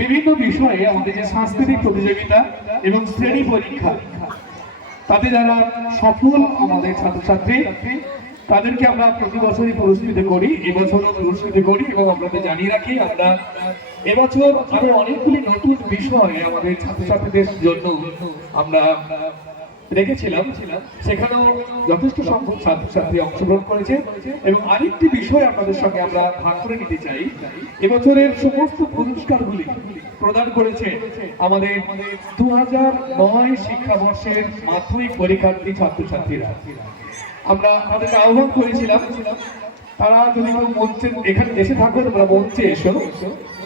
বিভিন্ন বিষয়ে আমাদের যে সাংস্কৃতিক প্রতিযোগিতা এবং শ্রেণী পরীক্ষা, তাতে যারা সফল আমাদের ছাত্রছাত্রী তাদেরকে আমরা প্রতি বছরই পুরস্কৃত করি, এবছরও পুরস্কৃত করি। এবং আপনাদের জানিয়ে রাখি, আমরা এবছর আরো অনেকগুলি নতুন বিষয় আমাদের ছাত্রছাত্রীদের জন্য আমরা রেখেছিলাম, সেখানেও যথেষ্ট সংখ্যক ছাত্রছাত্রী অংশগ্রহণ করেছে। এবং আরেকটি বিষয় আপনাদের সঙ্গে আমরা ভাগ করে নিতে চাই, এবছরের সমস্ত পুরস্কারগুলি প্রদান করেছে আমাদের 2009 শিক্ষাবর্ষের মাধ্যমিক পরীক্ষার্থী ছাত্রছাত্রীরা। আমরা তাদেরকে আহ্বান করেছিলাম, তারা যদি কেউ মঞ্চে এখানে এসে থাকো, তোমরা মঞ্চে এসো।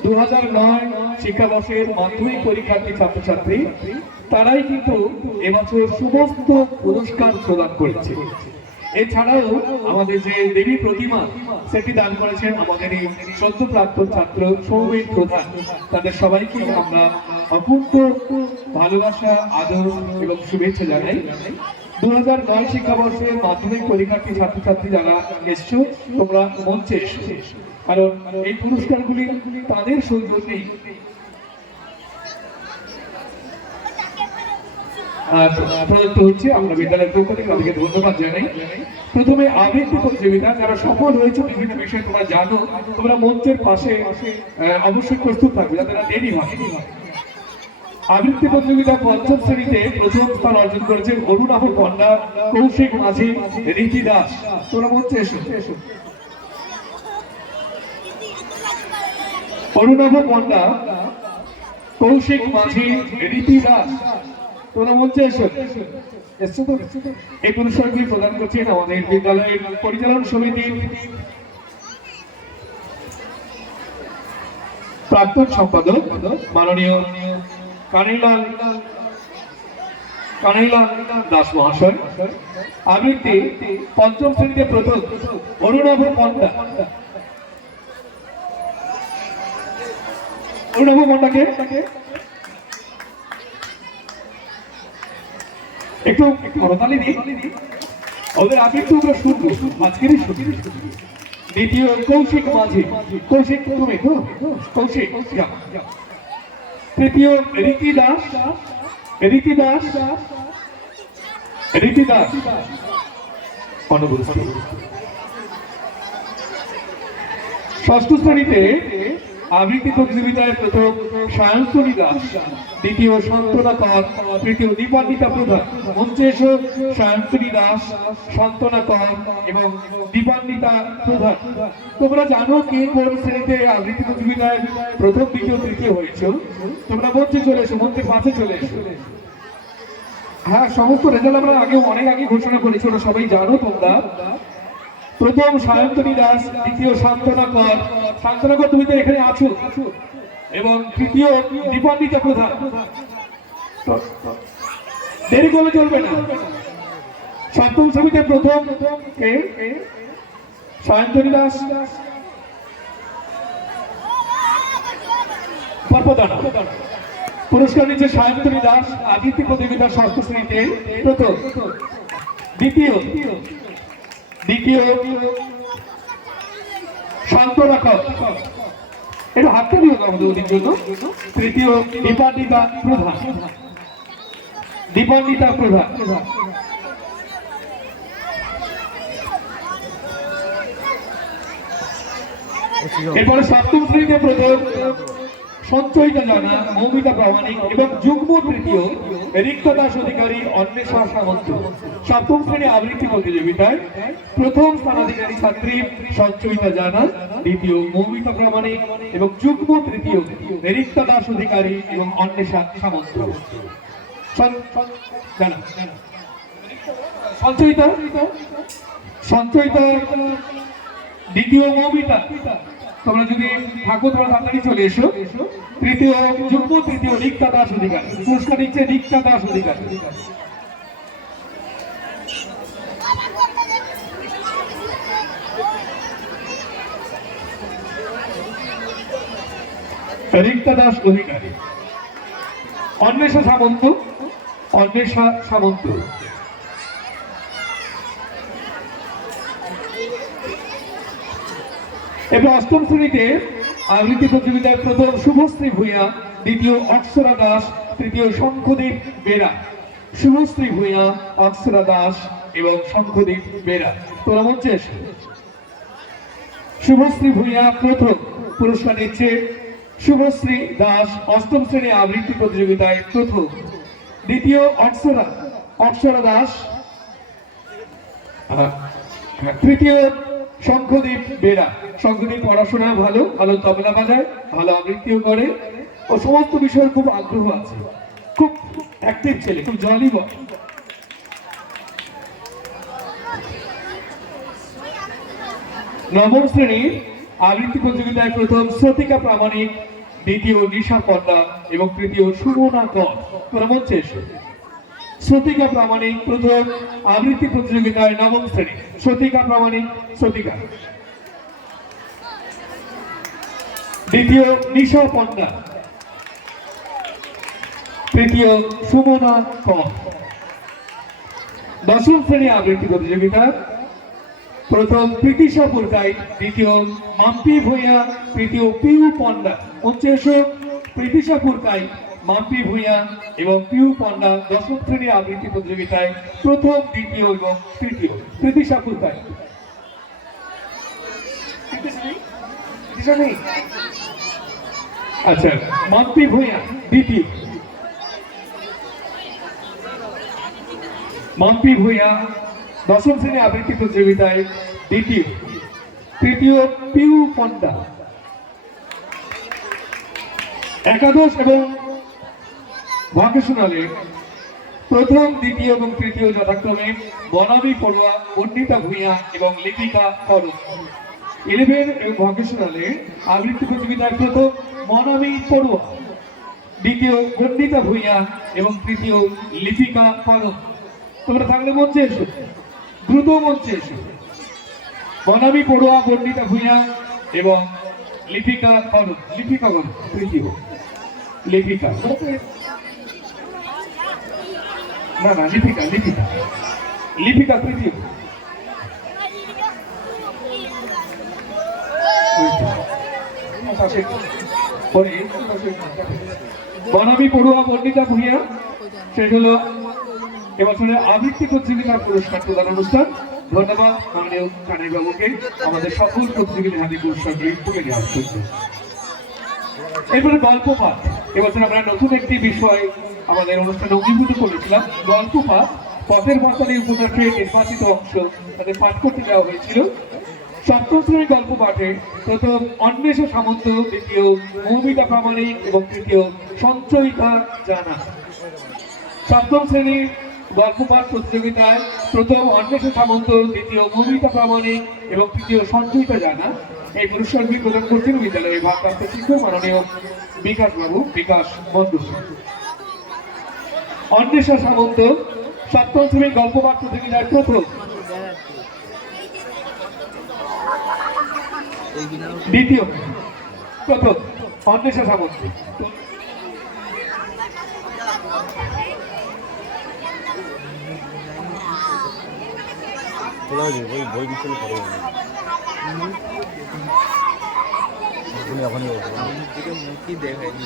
2009 শিক্ষাবর্ষের মাধ্যমিক পরীক্ষার্থী ছাত্রছাত্রী তারাই কিন্তু এবছর সমস্ত পুরস্কার প্রদান করেছে। এছাড়াও আমাদের যে দেবী প্রতিমা, সেটি দান করেছেন আমাদের এই সদ্য প্রাক্তন ছাত্র সৌমিক প্রধান। তাদের সবাইকে আমরা অকুণ্ঠ ভালোবাসা, আদর এবং শুভেচ্ছা জানাই। 2009 শিক্ষাবর্ষের মাধ্যমিক পরীক্ষার্থী ছাত্রছাত্রী যারা এসছো, তোমরা মঞ্চে এসো, কারণ এই পুরস্কারগুলি তাদের সৌজন্যেই প্রদত্ত হচ্ছে। আমরা বিদ্যালয়ের পক্ষ থেকে তাদেরকে ধন্যবাদ জানাই। প্রথমে আবৃত্তি প্রতিযোগিতা, যারা সফল হয়েছে বিভিন্ন বিষয়ে তোমরা জানো, তোমরা মঞ্চের পাশে অবশ্যই প্রস্তুত থাকবে যাতে দেরি হয়। আবৃত্তি প্রতিযোগিতা পঞ্চম শ্রেণীতে প্রথম স্থান অর্জন করেছেন অরুণাভ পণ্ডা, কৌশিক মাঝি, রীতি দাস। তোমরা মঞ্চে এসো। অরুণাভ পণ্ডা, কৌশিক মাঝি, রীতি দাস, তোমরা মঞ্চে এসো। এসছো তো? এই পুরস্কারগুলি প্রদান করছেন আমাদের বিদ্যালয়ের পরিচালন সমিতির প্রাক্তন সম্পাদক মাননীয় কানাইলাল দাস মহাশয়। আবৃত্তি পঞ্চম শ্রেণীতে প্রথম অরুণাভ পণ্ডা। অরুণাভ পণ্ডাকে একটু করতালি দিই, ওদের আবৃত্তি ওগুলো শুনবো, আজকেরই শুনবো। দ্বিতীয় কৌশিক মাঝি, কৌশিক তুমি তো, কৌশিক। তৃতীয় রীতি দাস, অনুপস্থিত। ষষ্ঠ শ্রেণীতে আবৃত্তি প্রতিযোগিতায় প্রথম সায়ন্তনী দাস, দ্বিতীয় সান্ত্বনা কর, তৃতীয় দীপান্বিতা প্রধান। মঞ্চে এসো সায়ন্তনী দাস, সান্ত্বনা কর এবং দীপান্বিতা প্রধান। তোমরা জানো কে কোন শ্রেণীতে আবৃত্তি প্রতিযোগিতায় প্রথম, দ্বিতীয়, তৃতীয় হয়েছে। তোমরা মঞ্চে চলে এসো, মঞ্চের পাশে চলে এসো। হ্যাঁ, সমস্ত রেজাল্ট আমরা অনেক আগে ঘোষণা করেছি, ওরা সবাই জানো তোমরা। প্রথম সায়ন্তনী দাস, দ্বিতীয় সান্ত্বনা কর, তুমি তো এখানে আছো, এবং তৃতীয় দীপান্বিতা প্রধান। দেরি করলে চলবে না। সপ্তম শ্রেণীতে প্রথম সায়ন্তনী দাস, পুরস্কার নিচ্ছে সায়ন্তনী দাস, আবৃত্তি প্রতিযোগিতা ষষ্ঠ শ্রেণীতে প্রথম। দ্বিতীয় সান্ত্বনা কর, একটু হাতটা দিও আমাদের ওদের জন্য। তৃতীয় দীপান্বিতা প্রধান, এরপরে সপ্তম শ্রেণীতে প্রথম সঞ্চয়িতা জানা, মৌমিতা প্রামাণিক এবং যুগ্ম তৃতীয় রিক্তা দাস অধিকারী, অন্বেষা সামন্ত। সপ্তম শ্রেণী আবৃত্তি প্রতিযোগিতায় প্রথম স্থানাধিকারী ছাত্রী সঞ্চয়িতা জানা, দ্বিতীয় মৌমিতা প্রামাণিক এবং যুগ্ম তৃতীয় রিক্তা দাস অধিকারী এবং অন্বেষা সামন্ত। সঞ্চয়িতা দ্বিতীয় মৌমিতা, তোমরা যদি থাকো তোমরা তাড়াতাড়ি চলে এসো। তৃতীয় যুগ্ম তৃতীয় রিক্তা দাস অধিকারী, পুরস্কার দিচ্ছে রিক্তা দাস অধিকারী। রিক্তা দাস অধিকারী। অন্বেষা সামন্ত। এবার অষ্টম শ্রেণীতে আবৃত্তি প্রতিযোগিতায় প্রথম শুভশ্রী ভূঁইয়া, দ্বিতীয় অক্ষরা দাস, তৃতীয় শঙ্খদীপ বেরা। শুভশ্রী ভূঁইয়া, অক্ষরা দাস এবং শঙ্খদীপ বেরা, তোরা মঞ্চে এসো। শুভশ্রী ভূঁইয়া প্রথম, পুরস্কার নিচ্ছে শুভশ্রী দাস, অষ্টম শ্রেণী আবৃত্তি প্রতিযোগিতায় প্রথম। দ্বিতীয় অক্ষরা দাস, তৃতীয় শঙ্খদীপ বেরা। শঙ্খদীপ পড়াশোনা ভালো, ভালো তবলা বাজায়, ভালো আবৃত্তিও করে ও সমস্ত বিষয়ে খুব আগ্রহ আছে, খুব অ্যাক্টিভ ছেলে, খুব জলি বয়। নবম শ্রেণীর আবৃত্তি প্রতিযোগিতায় প্রথম শ্রতিকা প্রামাণিক, দ্বিতীয় নিশা পণ্ডা এবং তৃতীয় সুমনা কর। তোরা মঞ্চে এসো। শ্রতিকা প্রামাণিক প্রথম আবৃত্তি প্রতিযোগিতায় নবম শ্রেণী। শ্রতিকা প্রামাণিক, শ্রতিকা। দ্বিতীয় নিশা পণ্ডা, তৃতীয় সুমনা কর। দশম শ্রেণী আবৃত্তি প্রতিযোগিতা প্রথম প্রীতিশা পুরকাই, দ্বিতীয় মাম্পি ভূঁইয়া, তৃতীয় পিউ পণ্ডা। মঞ্চে এসো। প্রীতিশা পুরকাই, মাম্পি ভূঁইয়া এবং পিউ পণ্ডা দশম শ্রেণী আবৃত্তি প্রতিযোগিতায় প্রথম, দ্বিতীয় এবং তৃতীয়। প্রীতিশা পুরকাই, আচ্ছা, মাম্পি ভূঁইয়া দ্বিতীয়। মাম্পি ভূঁইয়া দশম শ্রেণী আবৃত্তি প্রতিযোগিতায় দ্বিতীয়। তৃতীয় পিউ পণ্ডা। একাদশ এবং ভকেশনালে প্রথম, দ্বিতীয় এবং তৃতীয় যথাক্রমে বনামী পড়ুয়া, পণ্ডিতা ভূঁইয়া এবং লিপিকা করণ। 11 এবং ভকেশনালে আবৃত্তি প্রতিযোগিতায় প্রথম বনামী পড়ুয়া, দ্বিতীয় পণ্ডিতা ভূঁইয়া এবং তৃতীয় লিপিকা করণ। তোমরা থাকলে মঞ্চে এসো, দ্রুত মঞ্চে এসো। বনামী পড়ুয়া, পণ্ডিতা ভূঁইয়া এবং লিপিকা করণ। লিপিকা করণ তৃতীয়। লিপিকা না না, লিপিকা লিপিকা লিপিকা তৃতীয়। বনামী পড়ুয়া, পণ্ডিতা ভূঁইয়া, সেটা হলো এবছরের আবৃত্তি প্রতিযোগিতার পুরস্কার প্রদান অনুষ্ঠান। ধন্যবাদ মাননীয় কানাই বাবুকে আমাদের সকল প্রতিযোগীদের হাতে পুরস্কারগুলি তুলে দেওয়ার জন্য। এরপরে গল্প পাঠ। এবছর আমরা নতুন একটি বিষয় আমাদের অনুষ্ঠানে অঙ্গীভূত করেছিলাম, গল্প পাঠ। পথের পাঁচালী উপন্যাসে নির্বাচিত অংশ তাদের পাঠ করতে দেওয়া হয়েছিল। সপ্তম শ্রেণীর গল্প পাঠে প্রথম অন্বেষা সামন্ত, দ্বিতীয় মৌমিতা প্রামাণিক এবং তৃতীয় সঞ্চয়িতা জানা। সপ্তম শ্রেণীর গল্প পাঠ প্রতিযোগিতায় প্রথম অন্বেষা সামন্ত, দ্বিতীয় মৌমিতা প্রামাণিক এবং তৃতীয় সঞ্চয়িতা জানা। এই পুরস্কারগুলি প্রদান করছেন বিদ্যালয়ের ভারপ্রাপ্ত শিক্ষক মাননীয় বিকাশ বাবু, বিকাশ বন্ধু। অন্বেষা সামন্ত সপ্তম শ্রেণীর গল্প পাঠ প্রতিযোগিতায় প্রথম, দ্বিতীয়, প্রথম। অন্বেষা সামন্ত বই বিছানে পড়ে দিকে মুখই দেখায়নি,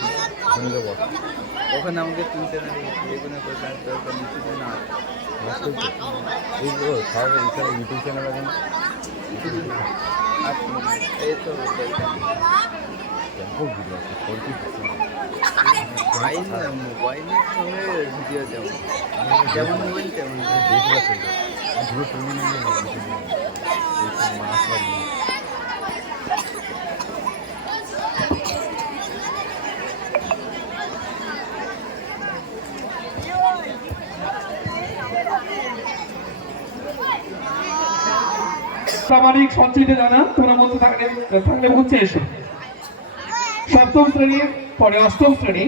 ওখানে আমাকে তুলতে না বেগুনের না ইউটিউব চ্যানেল আছে, এই তো মোবাইলের সঙ্গে ভিডিও যেমন মোবাইল তেমন প্রামাণিক সঞ্চয়িতা জানা। তোমরা মধ্যে থাকলে মঞ্চে এসো। সপ্তম শ্রেণীর পরে অষ্টম শ্রেণী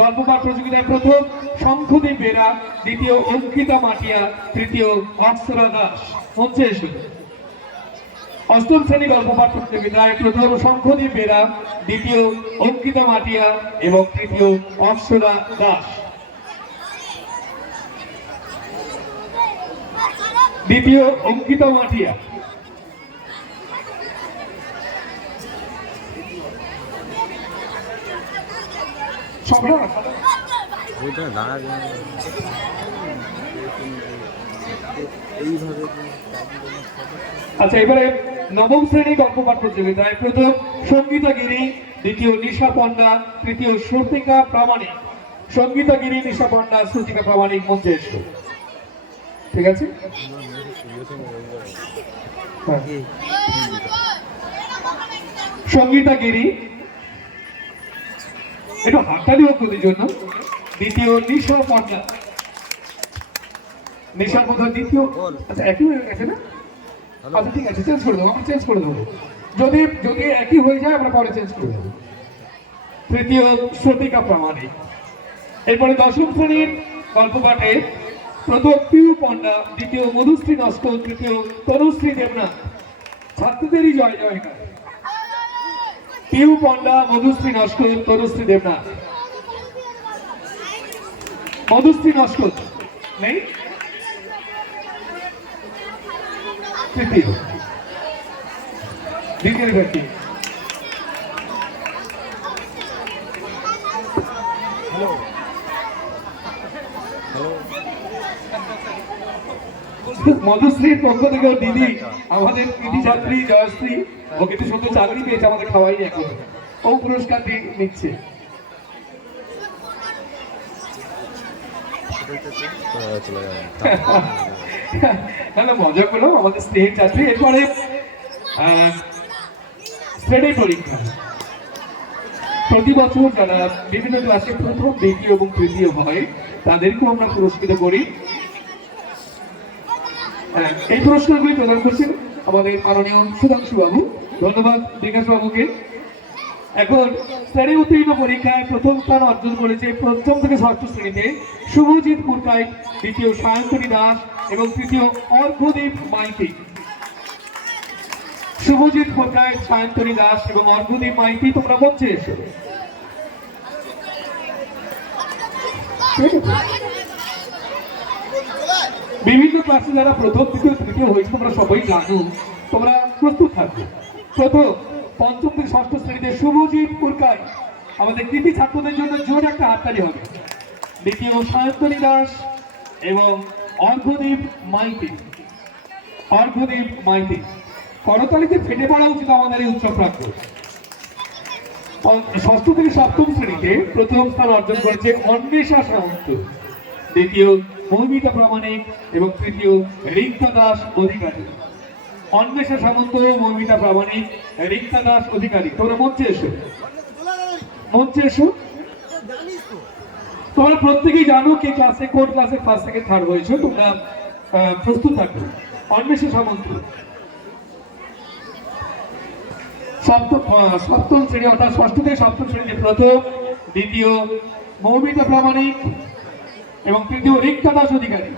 গল্প পাঠ প্রতিযোগিতায় প্রথম শঙ্খদীপ বেরা, দ্বিতীয় অঙ্কিতা মাটিয়া, তৃতীয় অক্ষরা দাস। মঞ্চে এসো। অষ্টম শ্রেণী গল্প পাঠ প্রতিযোগিতায় প্রথম শঙ্খদীপ বেরা, দ্বিতীয় অঙ্কিতা মাটিয়া এবং তৃতীয় অক্ষরা দাস। দ্বিতীয় অঙ্কিতা মাটিয়া, সম্রাট। ওইটা দাঁড়াবে এইভাবে আচ্ছা, এবারে নবম শ্রেণী গল্পপাঠ প্রতিযোগিতায় প্রথম সঙ্গীতা গিরি, দ্বিতীয় নিশা পণ্ডা, তৃতীয় শ্রুতিকা প্রামাণিক। সঙ্গীতা গিরি, নিশা পণ্ডা, শ্রুতিকা প্রামাণিক মঞ্চে এসো। ঠিক আছে? হ্যাঁ। সঙ্গীতা গিরি, একটু হাততালি হোক ওদের জন্য। দ্বিতীয় নিশা পণ্ডা। নিশা পণ্ডা দ্বিতীয়। আচ্ছা, একই হয়ে গেছে না? আচ্ছা ঠিক আছে, চেঞ্জ করে দেবো, আমি চেঞ্জ করে দেবো। যদি যদি একই হয়ে যায় আমরা পরে চেঞ্জ করে দেবো। তৃতীয় শ্রুতিকা প্রামাণিক। এরপরে দশম শ্রেণীর গল্প পাঠে প্রথম পিউ পণ্ডা, দ্বিতীয় মধুশ্রী নস্কর, তৃতীয় তনুশ্রী দেবনাথ। ছাত্রদেরই জয় জয়কার। পিউ পণ্ডা, মধুশ্রী নস্কর, তনুশ্রী দেবনাথ। মধুশ্রী নস্কর নেই? তৃতীয় দ্বিতীয় ব্যক্তি। মধুশ্রীর পক্ষ থেকে ওর দিদি, আমাদের কৃতি ছাত্রী জয়শ্রী, ও কিন্তু সুন্দর চাকরি পেয়েছে, আমাদের খাওয়াই এখন ও পুরস্কার নিচ্ছে। না মজা করলাম, আমাদের স্নেহের ছাত্রী। এরপরে শ্রেণী পরীক্ষা। প্রতি বছর যারা বিভিন্ন ক্লাসে প্রথম, দ্বিতীয় এবং তৃতীয় হয় তাদেরকেও আমরা পুরস্কৃত করি। এই পুরস্কারগুলি প্রদান করছেন আমাদের মাননীয় সুধাংশু বাবু। ধন্যবাদ বিকাশ বাবুকে। এখন শ্রেণী উত্তীর্ণ পরীক্ষায় প্রথম স্থান অর্জন করেছে প্রথম থেকে ষষ্ঠ শ্রেণীতে শুভজিৎ পুরকাইত, দ্বিতীয় সায়ন্তনী দাস এবং তৃতীয় অর্ঘ্যদীপ মাইতি। শুভজিৎ পুরকাইত, সায়ন্তনী দাস এবং অর্ঘ্যদীপ মাইতি, তোমরা মঞ্চে এসো। বিভিন্ন ক্লাসে যারা প্রথম, দ্বিতীয়, তৃতীয় হয়েছে তোমরা সবাই জানো, তোমরা প্রস্তুত থাকবে। প্রথম পঞ্চম থেকে ষষ্ঠ শ্রেণীতে শুভজিৎ পুরকাইত, আমাদের কৃতি ছাত্রদের জন্য জোর একটা হাততালি হবে। দ্বিতীয় সায়ন্তনী দাস এবং অর্ঘ্যদীপ মাইতি। অর্ঘ্যদীপ মাইতি করতালিতে ফেটে পড়া উচিত আমাদের এই উৎসব প্রাপ্ত। ষষ্ঠ থেকে সপ্তম শ্রেণীতে প্রথম স্থান অর্জন করেছে অন্বেষা সামন্ত, দ্বিতীয় মৌমিতা প্রামাণিক এবং তৃতীয় রিক্তা দাস অধিকারী। অন্বেষা সামন্ত, মৌমিতা প্রামাণিক, রিক্তা দাস অধিকারী, তোমরা মঞ্চে এসো। মঞ্চে এসো। তোমরা প্রত্যেকেই জানো কে ক্লাসে, কোন ক্লাসে ফার্স্ট থেকে থার্ড হয়েছে, তোমরা প্রস্তুত থাকবে। অন্বেষা সামন্ত সপ্তম শ্রেণী, অর্থাৎ ষষ্ঠ থেকে সপ্তম শ্রেণীতে প্রথম, দ্বিতীয় মৌমিতা প্রামাণিক এবং তৃতীয় রিক্তা দাস অধিকারী।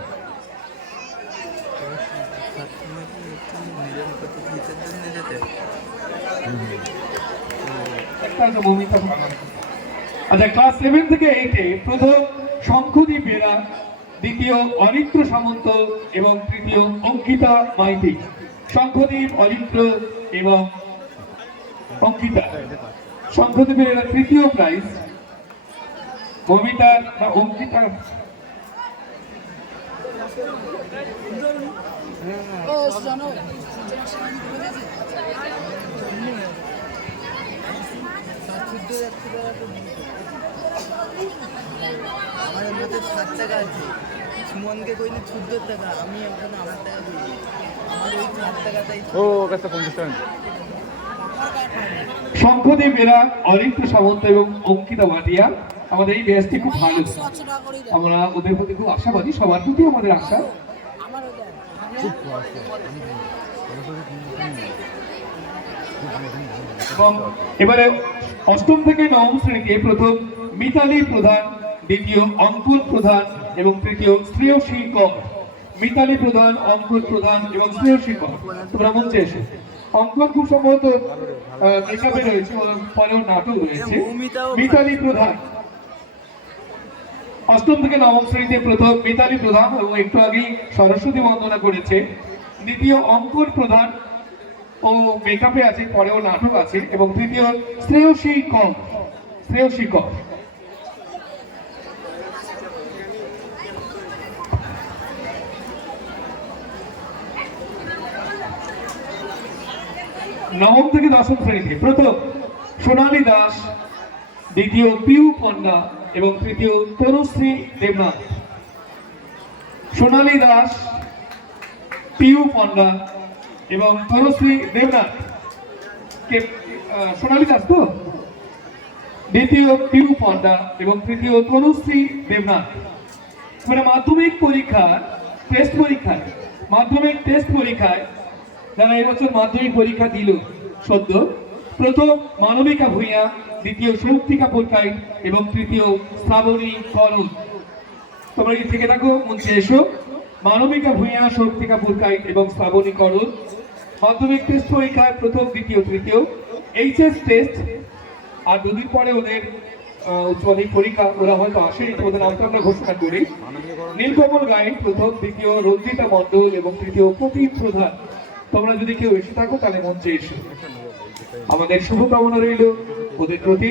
আচ্ছা, ক্লাস 7 থেকে 8-এ প্রথম শঙ্খদীপ বেরা, দ্বিতীয় অরিত্র সামন্ত এবং তৃতীয় অঙ্কিতা মাইতি। শঙ্খদীপ, অরিত্র এবং অঙ্কিতা। শঙ্খদীপের এরা তৃতীয় প্রাইজ, মমিতা বা অঙ্কিতা আমার মধ্যে 7 টাকা আছে, সুমনকে কইলে 14 টাকা, আমি ওখানে আমার টাকা দিই, আমার ওই 7 টাকাটাই। ও কাছে 50 টাকা। শঙ্খদীপ এরা, অরিত্র সামন্ত এবং অঙ্কিতা ভাটিয়া। আমাদের এই ব্যাচটি খুব ভালো, আমরা ওদের প্রতি খুব আশাবাদী, সবার প্রতি আমাদের আশা। এবং এবারে অষ্টম থেকে নবম শ্রেণীতে প্রথম মিতালি প্রধান, দ্বিতীয় অঙ্কুর প্রধান এবং তৃতীয় শ্রেয়সী কর। মিতালি প্রধান, অঙ্কুর প্রধান এবং শ্রেয়সী কর, তোমরা মঞ্চে এসো। অঙ্কন খুব সম্ভবত মেকআপে রয়েছে, পরেও নাটক রয়েছে। মিতালি প্রধান অষ্টম থেকে নবম শ্রেণীতে প্রথম মিতালি প্রধান এবং একটু আগেই সরস্বতী বন্দনা করেছে। দ্বিতীয় অঙ্কুর প্রধান, ও মেকআপে আছে, পরেও নাটক আছে। এবং তৃতীয় শ্রেয়সী কর। শ্রেয়সী কর নবম থেকে দশম শ্রেণীতে প্রথম সোনালী দাস, দ্বিতীয় পিউ পন্ডা এবং তৃতীয় তনুশ্রী দেবনাথ। সোনালী দাস, পিউ পন্ডা এবং তনুশ্রী দেবনাথ কে সোনালী দাস তো, দ্বিতীয় পিউ পন্ডা এবং তৃতীয় তনুশ্রী দেবনাথ। মানে মাধ্যমিক পরীক্ষায় যারা এবছর মাধ্যমিক পরীক্ষা দিল সদ্য, প্রথম মানবিকা ভূঁইয়া, দ্বিতীয় শক্তিকা পুরকাইত এবং তৃতীয় শ্রাবণী করণ। তোমরা কি থেকে থাকো মঞ্চে এসো। মানবিকা ভূঁইয়া, শক্তিকা পুরকাইত এবং শ্রাবণী করণ মাধ্যমিক টেস্ট পরীক্ষায় প্রথম, দ্বিতীয়, তৃতীয়। এইচএস টেস্ট আর দুদিন পরে ওদের উচ্চ মাধ্যমিক পরীক্ষা, ওরা হয়তো আসেনি, তোমাদের নামটা আমরা ঘোষণা করি। নীলকমল গাইড প্রথম, দ্বিতীয় রঞ্জিতা মণ্ডল এবং তৃতীয় প্রতিম প্রধান। তোমরা যদি কেউ এসে থাকো তাহলে মঞ্চে এসো, আমাদের শুভকামনা রইল ওদের প্রতি।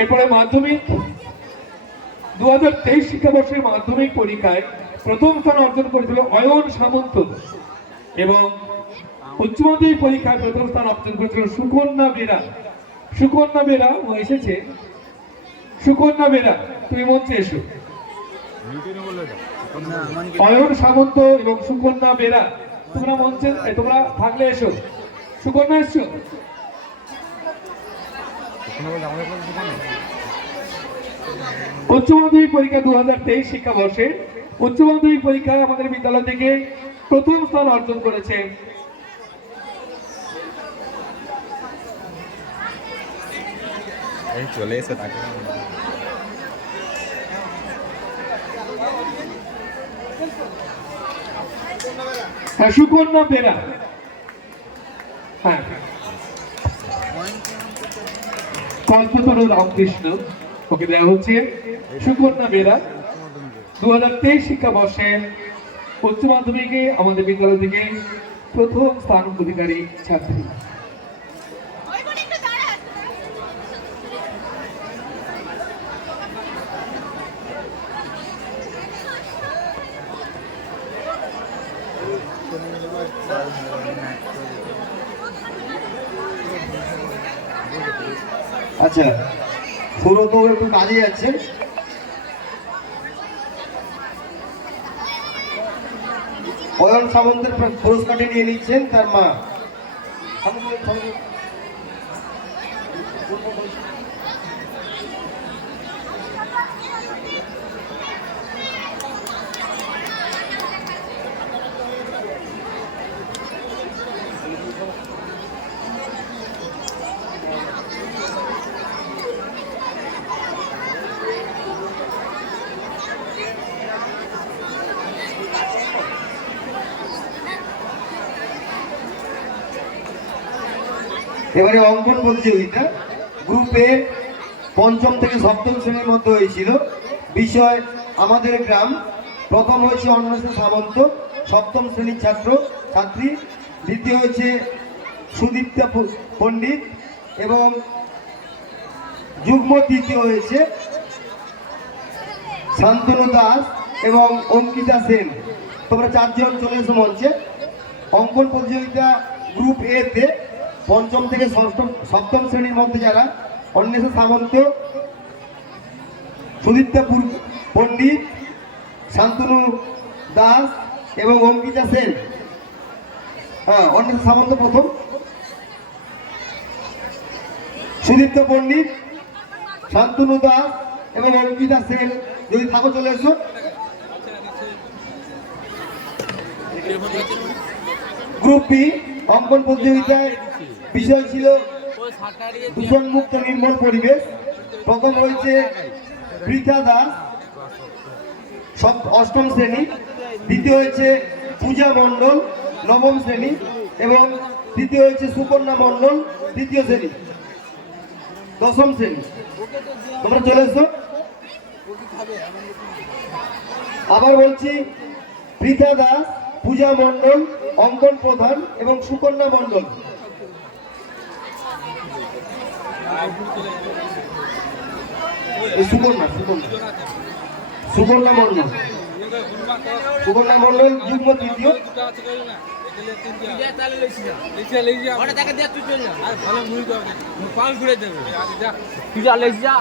এরপরে মাধ্যমিক 2023 শিক্ষাবর্ষের মাধ্যমিক পরীক্ষায় প্রথম স্থান অর্জন করেছিল অয়ন সামন্ত এবং উচ্চ মাধ্যমিক পরীক্ষায় প্রথম স্থান অর্জন করেছিল সুকন্যা বেরা। সুকন্যা বেরা ও এসেছে। সুকন্যা বেরা, তুমি মঞ্চে এসো। অয়ন সামন্ত এবং সুকন্যা বেরা, তোমরা মঞ্চে, তোমরা থাকলে এসো। সুকন্যা এসছো? উচ্চ মাধ্যমিক পরীক্ষা 2023 শিক্ষাবর্ষে উচ্চ মাধ্যমিক পরীক্ষায় আমাদের বিদ্যালয় থেকে প্রথম স্থান অর্জন করেছে চলে এসে তাকে সুকন্যা বেরা। হ্যাঁ, কল্পতরু রামকৃষ্ণ, ওকে দেওয়া হচ্ছে সুকন্যা বেরা। 2023 শিক্ষাবর্ষে উচ্চ মাধ্যমিকে আমাদের বিদ্যালয় থেকে প্রথম স্থান অধিকারী ছাত্রী। আচ্ছা, সৌরভ তো একটু কাজে যাচ্ছে। অয়ন সামন্তের পুরস্কারটি নিয়ে নিচ্ছেন তার মা। এবারে অঙ্কন প্রতিযোগিতা গ্রুপ এ পঞ্চম থেকে সপ্তম শ্রেণীর মধ্যে হয়েছিল। বিষয় আমাদের গ্রাম। প্রথম হয়েছে অন্বেষা সামন্ত, সপ্তম শ্রেণীর ছাত্রী। দ্বিতীয় হয়েছে সুদীপ্তা পণ্ডিত এবং যুগ্ম তৃতীয় হয়েছে শান্তনু দাস এবং অঙ্কিতা সেন। তোমরা চারজন চলে এসো মঞ্চে। অঙ্কন প্রতিযোগিতা গ্রুপ এ তে পঞ্চম থেকে সপ্তম শ্রেণীর মধ্যে যারা অন্বেষা সামন্ত, সুদীপ্তা পণ্ডিত, শান্তনু দাস এবং অঙ্কিতা সেন। হ্যাঁ, অন্বেষা সামন্ত প্রথম, সুদীপ্তা পণ্ডিত, শান্তনু দাস এবং অঙ্কিতা সেন। যদি থাকো চলে এসো। গ্রুপ বি অঙ্কন প্রতিযোগিতায় বিষয় ছিল দূষণমুক্ত নির্মল পরিবেশ। প্রথম হয়েছে পৃথা দাস, অষ্টম শ্রেণী। দ্বিতীয় হয়েছে পূজা মণ্ডল, নবম শ্রেণী এবং তৃতীয় হয়েছে সুকন্যা মণ্ডল, তৃতীয় শ্রেণী, দশম শ্রেণী। তোমরা চলে এসো। আবার বলছি, পৃথা দাস, পূজা মণ্ডল, অঙ্কন প্রধান এবং সুকন্যা মণ্ডল। সুকন্যা মণ্ডল যুগ্ম তৃতীয়।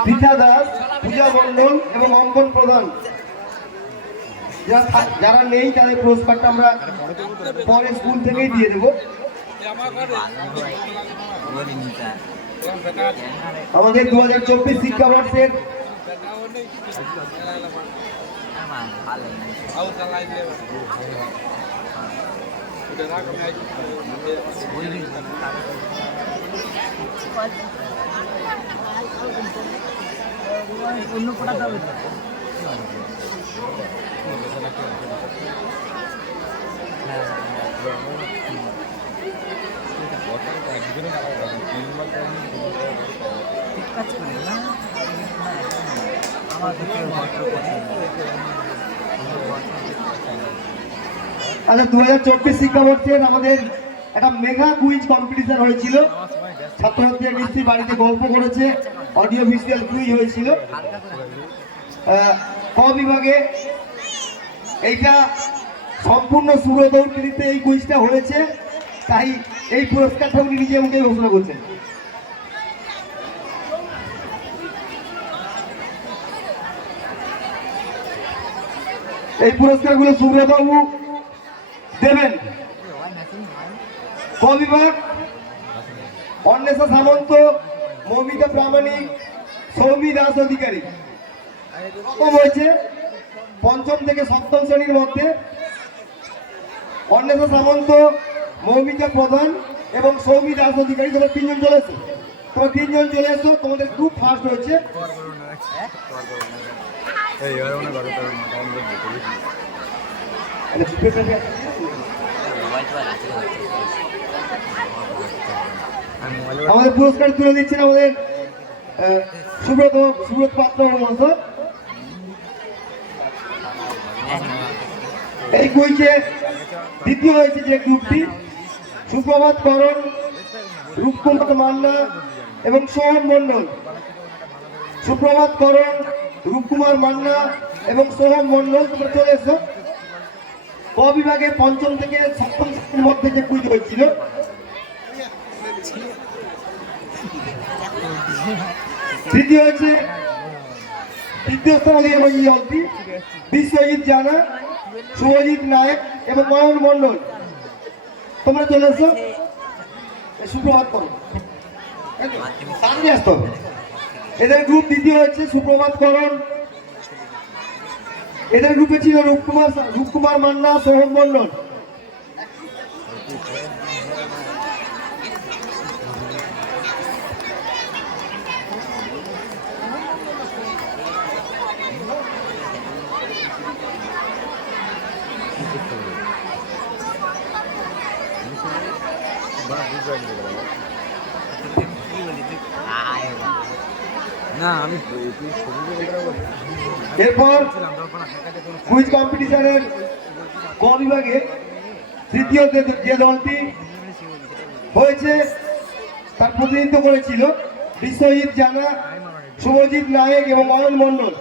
পৃথা দাস, পূজা মণ্ডল এবং অঙ্কন প্রধান যারা নেই তাদের পুরস্কারটা আমরা পরে স্কুল থেকেই দিয়ে দেবো। আমাদের 2024 শিক্ষাবর্ষের অন্য পড়া যাবে আচ্ছা, 2024 শিক্ষাবর্ষের আমাদের একটা মেগা কুইজ কম্পিটিশন হয়েছিল। ছাত্রছাত্রীরা নিশ্চয়ই বাড়িতে গল্প করেছে, অডিও ভিজুয়াল কুইজ হয়েছিল। ক বিভাগে এইটা সম্পূর্ণ সুরদৌড়িতে এই কুইজটা হয়েছে, তাই এই পুরস্কারটা উনি নিজে মুখে ঘোষণা করছেন। এই পুরস্কারগুলো সুব্রতবাবু দেবেন। ক বিভাগ অন্বেষা সামন্ত, মৌমিতা প্রামাণিক, সৌমি দাস অধিকারী। প্রথম হয়েছে পঞ্চম থেকে সপ্তম শ্রেণীর মধ্যে অন্বেষা সামন্ত, মৌমিতা প্রধান এবং সৌমি দাস অধিকারী। তোমরা তিনজন চলে এসো, তোমাদের খুব ফার্স্ট হয়েছে। আমাদের পুরস্কার তুলে দিচ্ছেন আমাদের সুব্রত পাত্র মতো। এই কুইজে দ্বিতীয় হয়েছে যে গ্রুপটি সুপ্রভাত করণ, রূপকুমার মান্না এবং সোহম মণ্ডল। সুপ্রভাত করণ, রূপকুমার মান্না এবং সোহম মণ্ডল, তোমরা চলে এসো। ক বিভাগে পঞ্চম থেকে সপ্তম শ্রেণীর মধ্যে যে কুইজ হয়েছিল, তৃতীয় হয়েছে তৃতীয় স্থান অধিকারী বিশ্বজিৎ জানা, শুভজিৎ নায়ক এবং ময়ূর মণ্ডল। তোমরা চলে এসো। সুপ্রভাত করো, তাড়াতাড়ি আসতে হবে। এদের গ্রুপ দ্বিতীয় হচ্ছে সুপ্রভাত করণ। এদের গ্রুপে ছিল রূপকুমার মান্না, সোহম মণ্ডল। এরপর কুইজ কম্পিটিশনের ক বিভাগে তৃতীয় যে দলটি হয়েছে তার প্রতিনিধিত্ব করেছিল বিশ্বজিৎ জানা, শুভজিৎ নায়ক এবং অয়ন মণ্ডল।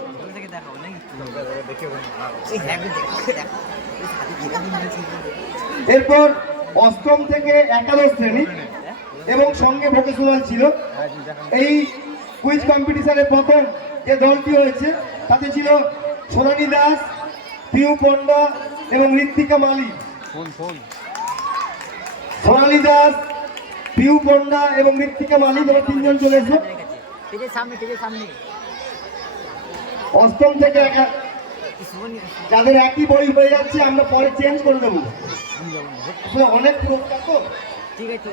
এরপর অষ্টম থেকে একাদশ শ্রেণী এবং সঙ্গে ভোকেশনাল ছিল। এই কুইজ কম্পিটিশনের প্রথম যে দলটি হয়েছে তাতে ছিল সোনালী দাস, পিউ পন্ডা এবং ঋত্বিকা মালি। সোনালী দাস, পিউ পন্ডা এবং ঋত্বিকা মালি, তোমরা তিনজন চলে এসো। অষ্টম থেকে যাদের একই বই হয়ে যাচ্ছে আমরা পরে চেঞ্জ করে দেবো, অনেক পুরস্কার তো। ঠিক আছে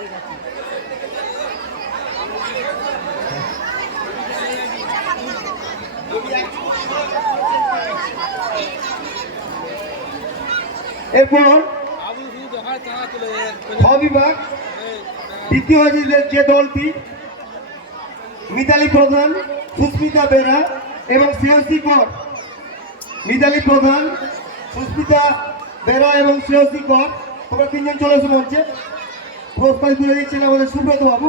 এরপর খ বিভাগ দ্বিতীয় হয়েছে যে দলটি মিতালি প্রধান, সুস্মিতা বেরা এবং শ্রেয়সী কর। মিতালি প্রধান, সুস্মিতা বেরা এবং শ্রেয়সী কর, তোমরা তিনজন চলে এসে মঞ্চে। পুরস্কার তুলে দিচ্ছেন আমাদের সুব্রত বাবু।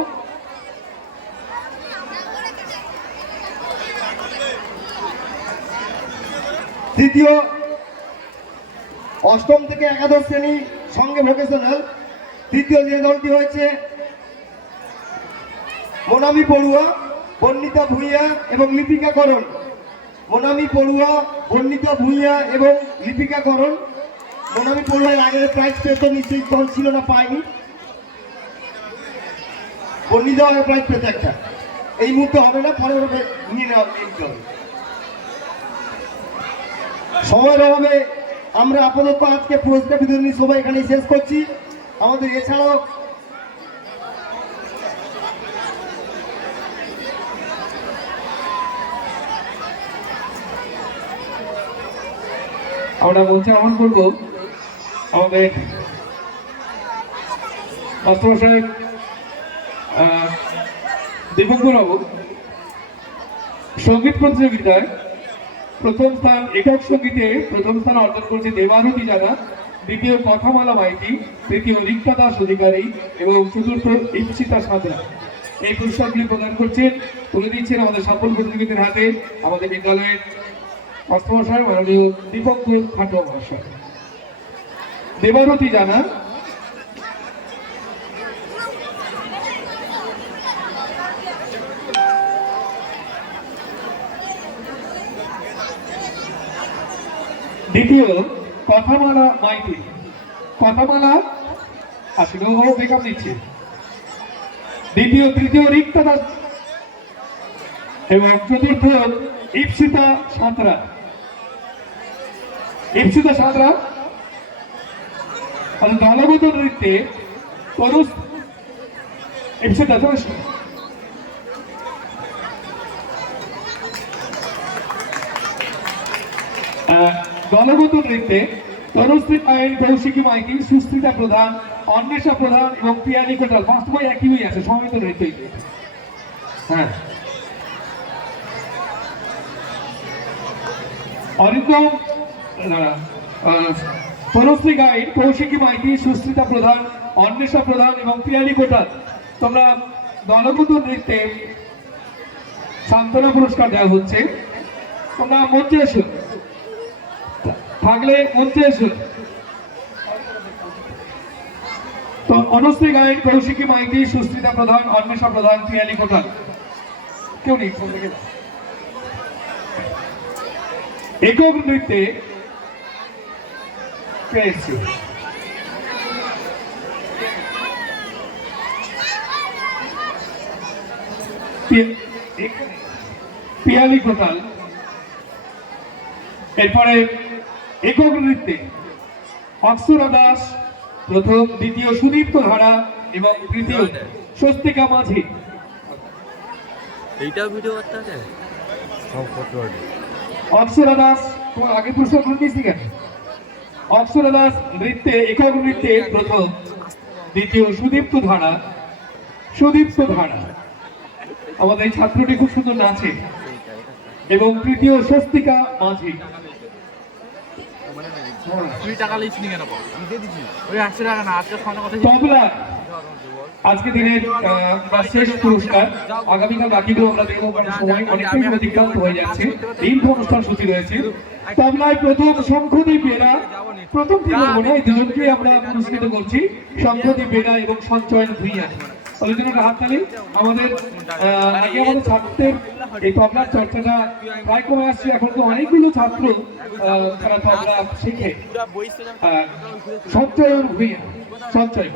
তৃতীয় অষ্টম থেকে একাদশ শ্রেণী সঙ্গে ভোকেশনাল তৃতীয় যে দলটি হয়েছে মোনামি পড়ুয়া, বর্ণিতা ভূঁইয়া এবং লিপিকা করণ। মোনামি পড়ুয়া, বর্ণিতা ভূঁইয়া এবং লিপিকা করণ। মোনামি পড়ুয়ার আগের প্রাইজ পেত, নিশ্চয়ই দল ছিল না, পায়নি। বর্ণিতা প্রাইজ পেতে একটা, এই মুহূর্তে হবে না, পরে ওরা নিয়ে নেওয়া নিতে হবে। সময়ের অভাবে আমরা আপাতত আজকে পুরস্কার বিতরণী সবাই এখানে শেষ করছি। আমাদের এছাড়াও আমরা মঞ্চে আহ্বান করব আমাদের মাস্টারমশাই দীপঙ্করবাবু। সঙ্গীত প্রতিযোগিতায় প্রথম স্থান, একক সঙ্গীতে প্রথম স্থান অর্জন করেছে দেবারতী জানা, দ্বিতীয় কথামালা মাইতি, তৃতীয় রিক্তা দাস অধিকারী এবং চতুর্থ ইপসিতা সাঁতরা। এই পুরস্কারগুলি প্রদান করছেন, তুলে দিচ্ছেন আমাদের সফল প্রতিযোগীদের হাতে আমাদের বিদ্যালয়ের মাস্টারমশাই মাননীয় দীপঙ্কর খাটোয়া মহাশয়। দেবারতী জানা, দ্বিতীয় কথামালা মাইতি, কথামালা আসলে ও মেকআপ দিচ্ছে, দ্বিতীয় তৃতীয় রিক্তা দাস এবং চতুর্থ ইপসিতা সাঁতরা। ইপসিতা সাঁতরা দলগত নৃত্যে তরুষ ইপসিতা দলগত নৃত্যে তনুশ্রী পায়েল, কৌশিকী মাইতি, সুস্মিতা প্রধান, অন্বেষা প্রধান এবং পিয়ানি কোটাল। ফার্স্ট বই একই বই আছে, সমিত নৃত্য। হ্যাঁ, অরিন্দম, তনুশ্রী গাইড, কৌশিকী মাইতি, সুস্মিতা প্রধান, অন্বেষা প্রধান এবং পিয়ানি কোটাল। তোমরা দলগত নৃত্যে সান্ত্বনা পুরস্কার দেওয়া হচ্ছে, তোমরা মঞ্চে এসো, থাকলে মঞ্চে এসো। তো অনুশ্রী গাইড, কৌশিকী মাইতি, সুস্মিতা প্রধান, অন্বেষা প্রধান, পিয়ালি কোটাল। কেউ নেই। একক নৃত্যে পেয়েছি পিয়ালি কোটাল। এরপরে একক নৃত্যে অক্ষরা দাস প্রথম, দ্বিতীয় সুদীপ্ত ধারা এবং তৃতীয় স্বস্তিকা মাঝি। এইটা ভিডিও করতে আছে অক্ষরা দাস, তোমার আগে পুরস্কার নিয়েছি কেন? অক্ষরা দাস নৃত্যে, একক নৃত্যে প্রথম, দ্বিতীয় সুদীপ্ত ধারা, সুদীপ্ত ধারা। আমাদের এই ছাত্রটি খুব সুন্দর নাচে এবং তৃতীয় স্বস্তিকা মাঝি। তুই টাকা লিস নি কেন? আমি দিয়ে দিচ্ছি ওই 800 টাকা না, আজকে খাওয়ানোর কথা। তবলা আজকে দিনের শেষ পুরস্কার। আগামীকাল বাকিগুলো আমরা দেখবো, সময় অনেকটাই অতিক্রান্ত হয়ে যাচ্ছে, দীর্ঘ অনুষ্ঠান সূচি রয়েছে। তবলায় প্রথম শঙ্খদীপ বেরা, প্রথম কি বলবো না, এই দুজনকে আমরা পুরস্কৃত করছি, শঙ্খদীপ বেরা এবং সঞ্চয়ন ভূঁইয়া। ওদের জন্য একটা হাততালি। আমাদের আগে আমাদের ছাত্রদের এই তবলার চর্চাটা প্রায় কমে আসছে, এখন তো অনেকগুলো ছাত্র তারা তবলা শেখে। সঞ্চয়ন ভূঁইয়া, সঞ্চয়ন।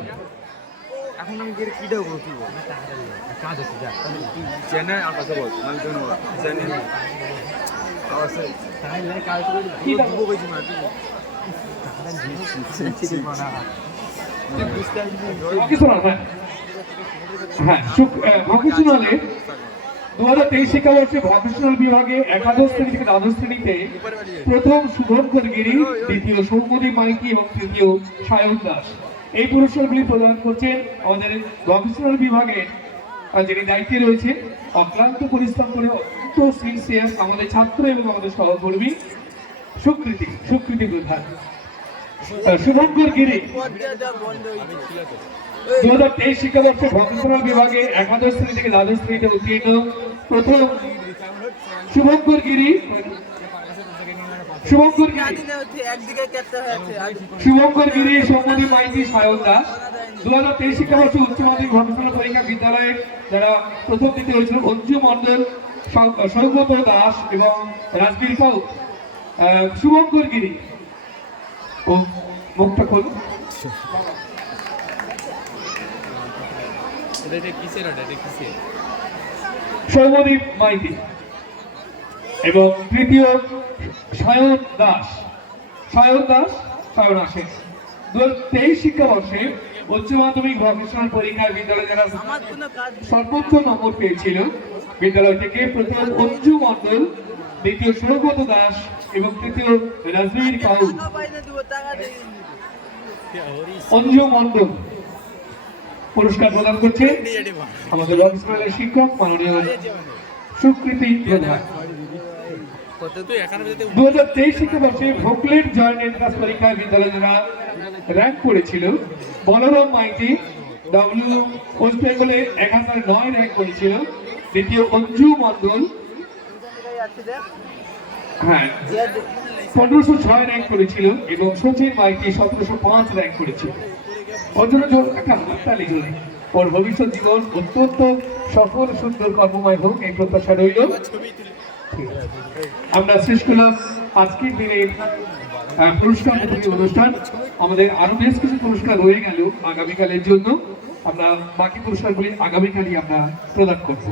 এখন আমি গিয়ে কি দেবো? কি বল কাজ আছে, যা চ্যানেল আর কথা বল, আমি তো চ্যানেল আছে তাই লাই কাজ করে কি দেবো কইছি না তুই টাকা দিছিস ঠিক না ভকেশনাল। হ্যাঁ, ভকেশনালে 2023 শিক্ষাবর্ষে ভকেশনাল বিভাগে একাদশ শ্রেণী থেকে দ্বাদশ শ্রেণীতে প্রথম শুভঙ্কর গিরি, দ্বিতীয় সৌম্যদীপ মাইকি এবং তৃতীয় সায়ন দাস। এই পুরস্কারগুলি প্রদান করছেন আমাদের ভকেশনাল বিভাগের যিনি দায়িত্বে রয়েছে, অক্লান্ত পরিশ্রম করে অত্যন্ত সিনসিয়ার আমাদের ছাত্র এবং আমাদের সহকর্মী সুকৃতি প্রধান। শুভঙ্কর গিরি 2023 শিক্ষাবর্ষে ভকেশনাল বিভাগে একাদশ শ্রেণী থেকে দ্বাদশ শ্রেণীতে উত্তীর্ণ প্রথম শুভঙ্কর গিরি, শুভঙ্কর গিরি, শুভঙ্কর গিরি, সৌম্যদী মাইতি, সায়ন দাস। 2023 শিক্ষাবর্ষ উচ্চ মাধ্যমিক ভবিষ্যৎ পরীক্ষা বিদ্যালয়ে যারা প্রথম দিতে হয়েছিল অঞ্জু মণ্ডল, সৌগত দাস এবং রাজবীর পাল। শুভঙ্কর গিরি, ও মুখটা খোলো। সৌম্যদীপ মাইতি এবং তৃতীয় সায়ন দাস, সায়ন আসেন। 2023 শিক্ষাবর্ষে উচ্চ মাধ্যমিক ভকেশনাল পরীক্ষায় বিদ্যালয়ে যারা সর্বোচ্চ নম্বর পেয়েছিল বিদ্যালয় থেকে প্রথম অঞ্জু মণ্ডল, দ্বিতীয় সৌগত দাস এবং তৃতীয় রাজবীর পাউল। অঞ্জু মণ্ডল পুরস্কার প্রদান করছে আমাদের ভকেশনালের শিক্ষক মাননীয় সুকৃতি প্রধান। 2023 শিক্ষাবর্ষে ভোকলেট জয়েন্ট এন্ট্রান্স পরীক্ষায় বিদ্যালয়ে যারা র্যাঙ্ক করেছিল বলরাম মাইতি, ডাব্লিউ ওয়েস্ট বেঙ্গলে 1009 র্যাঙ্ক করেছিল। দ্বিতীয় অঞ্জু মণ্ডল, হ্যাঁ 1506 র্যাঙ্ক করেছিল এবং সচিন মাইতি 1705 র্যাঙ্ক করেছিল। ওর জন্য একটা হাততালি জোরে, ওর ভবিষ্যৎ জীবন অত্যন্ত সফল সুন্দর কর্মময় হোক এই প্রত্যাশা রইল। আমরা শেষ করলাম আজকের দিনের পুরস্কার বিতরণী অনুষ্ঠান। আমাদের আরো বেশ কিছু পুরস্কার রয়ে গেল আগামীকালের জন্য, আমরা বাকি পুরস্কারগুলি আগামীকালই আমরা প্রদান করব।